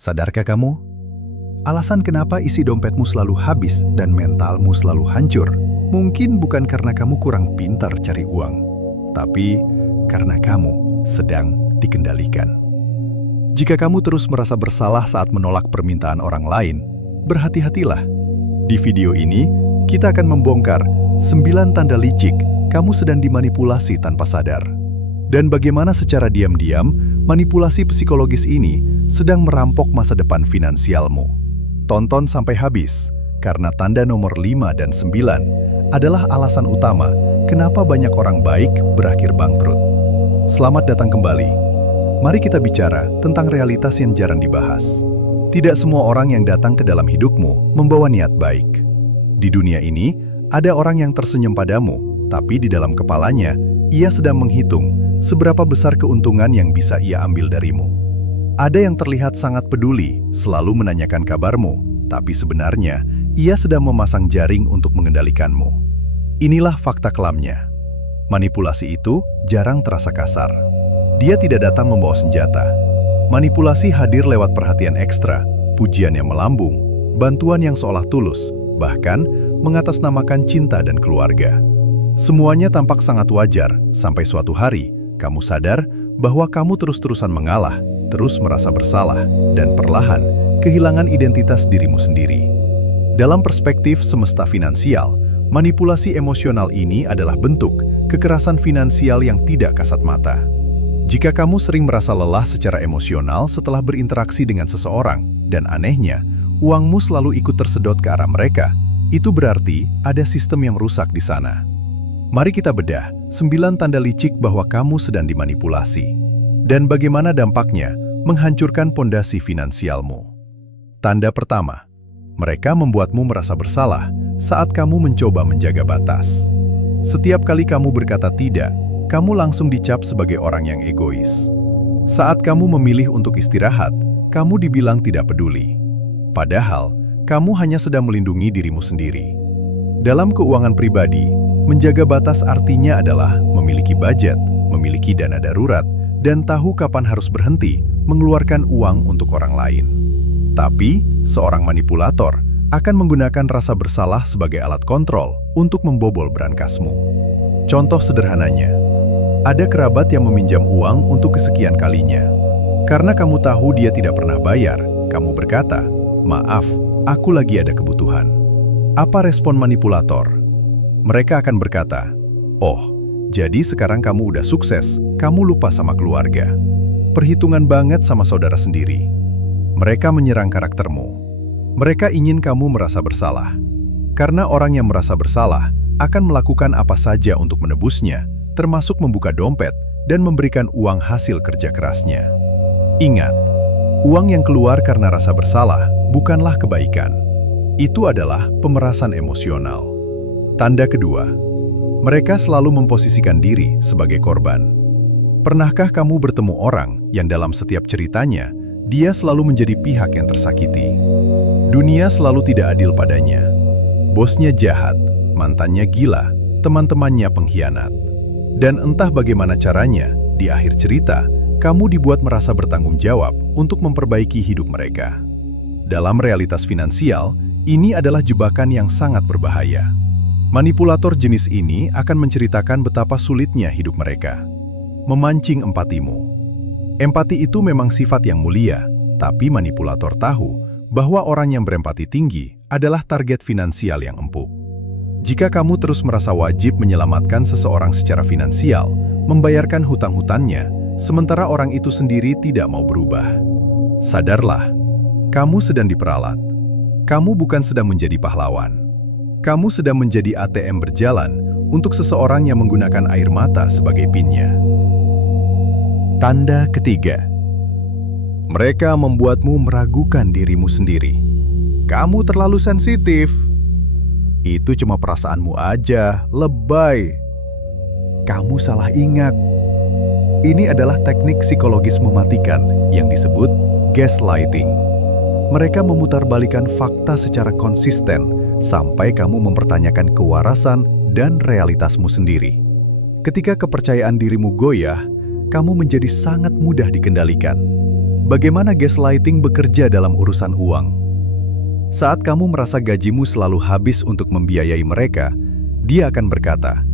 Sadarkah kamu? Alasan kenapa isi dompetmu selalu habis dan mentalmu selalu hancur, mungkin bukan karena kamu kurang pintar cari uang, tapi karena kamu sedang dikendalikan. Jika kamu terus merasa bersalah saat menolak permintaan orang lain, berhati-hatilah. Di video ini, kita akan membongkar 9 tanda licik kamu sedang dimanipulasi tanpa sadar. Dan bagaimana secara diam-diam, manipulasi psikologis ini sedang merampok masa depan finansialmu. Tonton sampai habis, karena tanda nomor 5 dan 9 adalah alasan utama kenapa banyak orang baik berakhir bangkrut. Selamat datang kembali. Mari kita bicara tentang realitas yang jarang dibahas. Tidak semua orang yang datang ke dalam hidupmu membawa niat baik. Di dunia ini, ada orang yang tersenyum padamu, tapi di dalam kepalanya, ia sedang menghitung seberapa besar keuntungan yang bisa ia ambil darimu. Ada yang terlihat sangat peduli, selalu menanyakan kabarmu, tapi sebenarnya ia sedang memasang jaring untuk mengendalikanmu. Inilah fakta kelamnya. Manipulasi itu jarang terasa kasar. Dia tidak datang membawa senjata. Manipulasi hadir lewat perhatian ekstra, pujian yang melambung, bantuan yang seolah tulus, bahkan mengatasnamakan cinta dan keluarga. Semuanya tampak sangat wajar, sampai suatu hari kamu sadar bahwa kamu terus-terusan mengalah, terus merasa bersalah, dan perlahan kehilangan identitas dirimu sendiri. Dalam perspektif semesta finansial, manipulasi emosional ini adalah bentuk kekerasan finansial yang tidak kasat mata. Jika kamu sering merasa lelah secara emosional setelah berinteraksi dengan seseorang, dan anehnya, uangmu selalu ikut tersedot ke arah mereka, itu berarti ada sistem yang rusak di sana. Mari kita bedah 9 tanda licik bahwa kamu sedang dimanipulasi. Dan bagaimana dampaknya menghancurkan pondasi finansialmu. Tanda pertama, mereka membuatmu merasa bersalah saat kamu mencoba menjaga batas. Setiap kali kamu berkata tidak, kamu langsung dicap sebagai orang yang egois. Saat kamu memilih untuk istirahat, kamu dibilang tidak peduli. Padahal, kamu hanya sedang melindungi dirimu sendiri. Dalam keuangan pribadi, menjaga batas artinya adalah memiliki budget, memiliki dana darurat, dan tahu kapan harus berhenti mengeluarkan uang untuk orang lain. Tapi, seorang manipulator akan menggunakan rasa bersalah sebagai alat kontrol untuk membobol berangkasmu. Contoh sederhananya, ada kerabat yang meminjam uang untuk kesekian kalinya. Karena kamu tahu dia tidak pernah bayar, kamu berkata, "Maaf, aku lagi ada kebutuhan." Apa respon manipulator? Mereka akan berkata, "Oh, jadi sekarang kamu udah sukses, kamu lupa sama keluarga. Perhitungan banget sama saudara sendiri." Mereka menyerang karaktermu. Mereka ingin kamu merasa bersalah. Karena orang yang merasa bersalah akan melakukan apa saja untuk menebusnya, termasuk membuka dompet dan memberikan uang hasil kerja kerasnya. Ingat, uang yang keluar karena rasa bersalah bukanlah kebaikan. Itu adalah pemerasan emosional. Tanda kedua, mereka selalu memposisikan diri sebagai korban. Pernahkah kamu bertemu orang yang dalam setiap ceritanya, dia selalu menjadi pihak yang tersakiti? Dunia selalu tidak adil padanya. Bosnya jahat, mantannya gila, teman-temannya pengkhianat. Dan entah bagaimana caranya, di akhir cerita, kamu dibuat merasa bertanggung jawab untuk memperbaiki hidup mereka. Dalam realitas finansial, ini adalah jebakan yang sangat berbahaya. Manipulator jenis ini akan menceritakan betapa sulitnya hidup mereka. Memancing empatimu. Empati itu memang sifat yang mulia, tapi manipulator tahu bahwa orang yang berempati tinggi adalah target finansial yang empuk. Jika kamu terus merasa wajib menyelamatkan seseorang secara finansial, membayarkan hutang-hutangnya, sementara orang itu sendiri tidak mau berubah. Sadarlah, kamu sedang diperalat. Kamu bukan sedang menjadi pahlawan. Kamu sedang menjadi ATM berjalan untuk seseorang yang menggunakan air mata sebagai pinnya. Tanda ketiga, mereka membuatmu meragukan dirimu sendiri. Kamu terlalu sensitif. Itu cuma perasaanmu aja, lebay. Kamu salah ingat. Ini adalah teknik psikologis mematikan yang disebut gaslighting. Mereka memutarbalikkan fakta secara konsisten sampai kamu mempertanyakan kewarasan dan realitasmu sendiri. Ketika kepercayaan dirimu goyah, kamu menjadi sangat mudah dikendalikan. Bagaimana gaslighting bekerja dalam urusan uang? Saat kamu merasa gajimu selalu habis untuk membiayai mereka, dia akan berkata,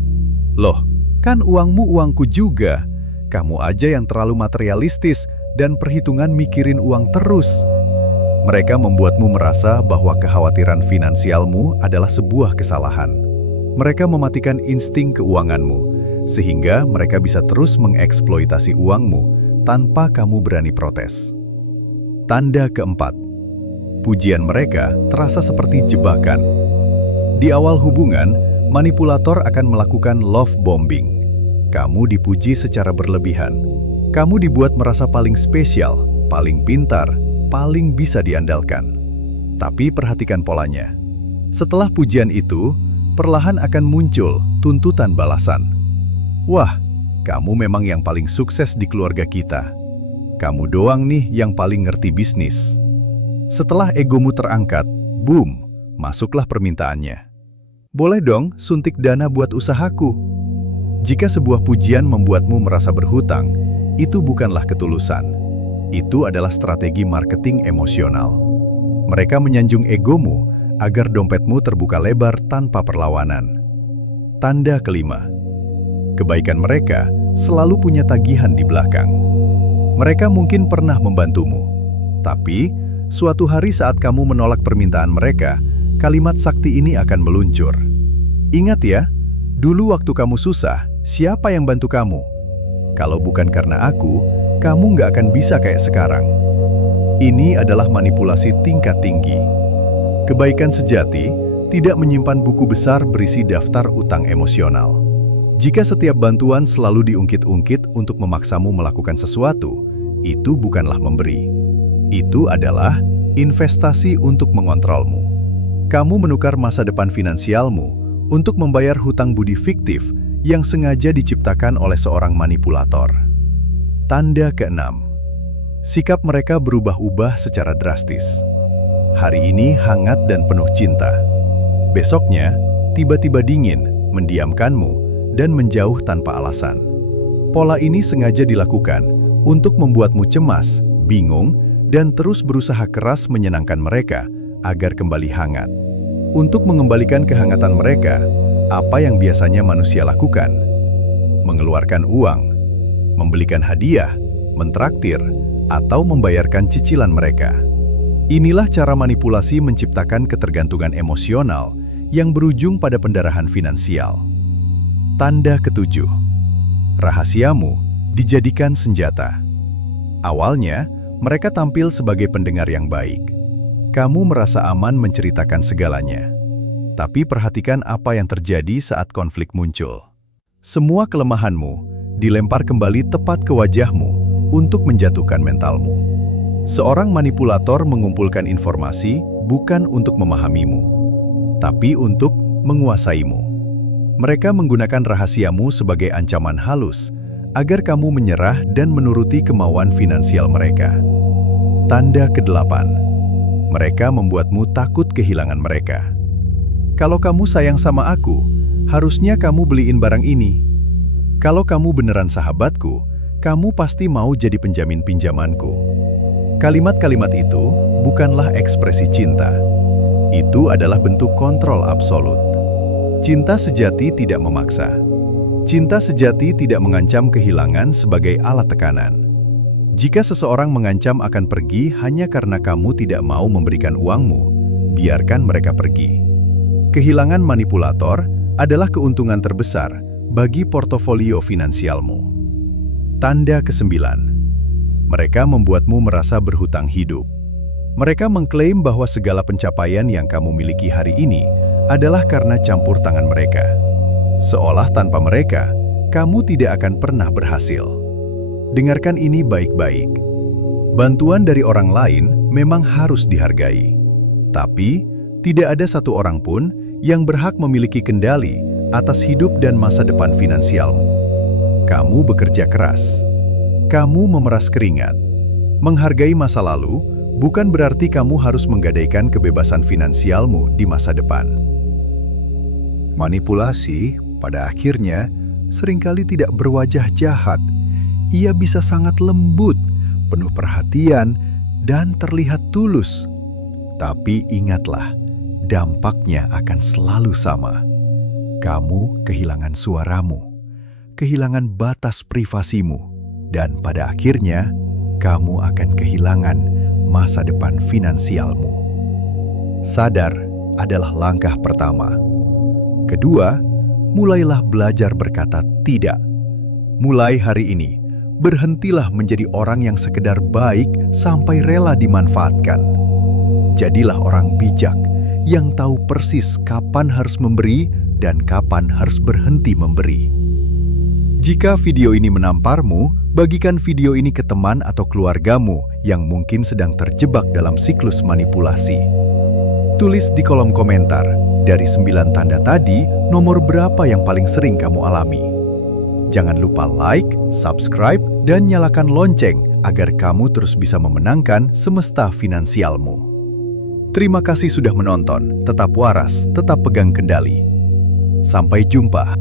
"Loh, kan uangmu uangku juga. Kamu aja yang terlalu materialistis dan perhitungan mikirin uang terus." Mereka membuatmu merasa bahwa kekhawatiran finansialmu adalah sebuah kesalahan. Mereka mematikan insting keuanganmu, sehingga mereka bisa terus mengeksploitasi uangmu tanpa kamu berani protes. Tanda keempat, pujian mereka terasa seperti jebakan. Di awal hubungan, manipulator akan melakukan love bombing. Kamu dipuji secara berlebihan. Kamu dibuat merasa paling spesial, paling pintar, paling bisa diandalkan. Tapi perhatikan polanya. Setelah pujian itu, perlahan akan muncul tuntutan balasan. "Wah, kamu memang yang paling sukses di keluarga kita. Kamu doang nih yang paling ngerti bisnis." Setelah egomu terangkat, boom, masuklah permintaannya. "Boleh dong suntik dana buat usahaku." Jika sebuah pujian membuatmu merasa berhutang, itu bukanlah ketulusan. Itu adalah strategi marketing emosional. Mereka menyanjung egomu agar dompetmu terbuka lebar tanpa perlawanan. Tanda kelima, kebaikan mereka selalu punya tagihan di belakang. Mereka mungkin pernah membantumu, tapi suatu hari saat kamu menolak permintaan mereka, kalimat sakti ini akan meluncur. "Ingat ya, dulu waktu kamu susah, siapa yang bantu kamu? Kalau bukan karena aku, kamu nggak akan bisa kayak sekarang." Ini adalah manipulasi tingkat tinggi. Kebaikan sejati tidak menyimpan buku besar berisi daftar utang emosional. Jika setiap bantuan selalu diungkit-ungkit untuk memaksamu melakukan sesuatu, itu bukanlah memberi. Itu adalah investasi untuk mengontrolmu. Kamu menukar masa depan finansialmu untuk membayar hutang budi fiktif yang sengaja diciptakan oleh seorang manipulator. Tanda keenam, sikap mereka berubah-ubah secara drastis. Hari ini hangat dan penuh cinta. Besoknya, tiba-tiba dingin, mendiamkanmu, dan menjauh tanpa alasan. Pola ini sengaja dilakukan untuk membuatmu cemas, bingung, dan terus berusaha keras menyenangkan mereka agar kembali hangat. Untuk mengembalikan kehangatan mereka, apa yang biasanya manusia lakukan? Mengeluarkan uang, membelikan hadiah, mentraktir, atau membayarkan cicilan mereka. Inilah cara manipulasi menciptakan ketergantungan emosional yang berujung pada pendarahan finansial. Tanda ketujuh, rahasiamu dijadikan senjata. Awalnya, mereka tampil sebagai pendengar yang baik. Kamu merasa aman menceritakan segalanya. Tapi perhatikan apa yang terjadi saat konflik muncul. Semua kelemahanmu dilempar kembali tepat ke wajahmu untuk menjatuhkan mentalmu. Seorang manipulator mengumpulkan informasi bukan untuk memahamimu, tapi untuk menguasaimu. Mereka menggunakan rahasiamu sebagai ancaman halus agar kamu menyerah dan menuruti kemauan finansial mereka. Tanda kedelapan, mereka membuatmu takut kehilangan mereka. Kalau kamu sayang sama aku, harusnya kamu beliin barang ini. Kalau kamu beneran sahabatku, kamu pasti mau jadi penjamin pinjamanku. Kalimat-kalimat itu bukanlah ekspresi cinta. Itu adalah bentuk kontrol absolut. Cinta sejati tidak memaksa. Cinta sejati tidak mengancam kehilangan sebagai alat tekanan. Jika seseorang mengancam akan pergi hanya karena kamu tidak mau memberikan uangmu, biarkan mereka pergi. Kehilangan manipulator adalah keuntungan terbesar bagi portofolio finansialmu. Tanda kesembilan, mereka membuatmu merasa berhutang hidup. Mereka mengklaim bahwa segala pencapaian yang kamu miliki hari ini adalah karena campur tangan mereka. Seolah tanpa mereka, kamu tidak akan pernah berhasil. Dengarkan ini baik-baik. Bantuan dari orang lain memang harus dihargai. Tapi, tidak ada satu orang pun yang berhak memiliki kendali atas hidup dan masa depan finansialmu. Kamu bekerja keras. Kamu memeras keringat. Menghargai masa lalu bukan berarti kamu harus menggadaikan kebebasan finansialmu di masa depan. Manipulasi, pada akhirnya, seringkali tidak berwajah jahat. Ia bisa sangat lembut, penuh perhatian, dan terlihat tulus. Tapi ingatlah, dampaknya akan selalu sama. Kamu kehilangan suaramu, kehilangan batas privasimu, dan pada akhirnya kamu akan kehilangan masa depan finansialmu. Sadar adalah langkah pertama. Kedua, mulailah belajar berkata tidak. Mulai hari ini, berhentilah menjadi orang yang sekedar baik sampai rela dimanfaatkan. Jadilah orang bijak yang tahu persis kapan harus memberi dan kapan harus berhenti memberi. Jika video ini menamparmu, bagikan video ini ke teman atau keluargamu yang mungkin sedang terjebak dalam siklus manipulasi. Tulis di kolom komentar, dari 9 tanda tadi, nomor berapa yang paling sering kamu alami? Jangan lupa like, subscribe, dan nyalakan lonceng agar kamu terus bisa memenangkan semesta finansialmu. Terima kasih sudah menonton. Tetap waras, tetap pegang kendali. Sampai jumpa.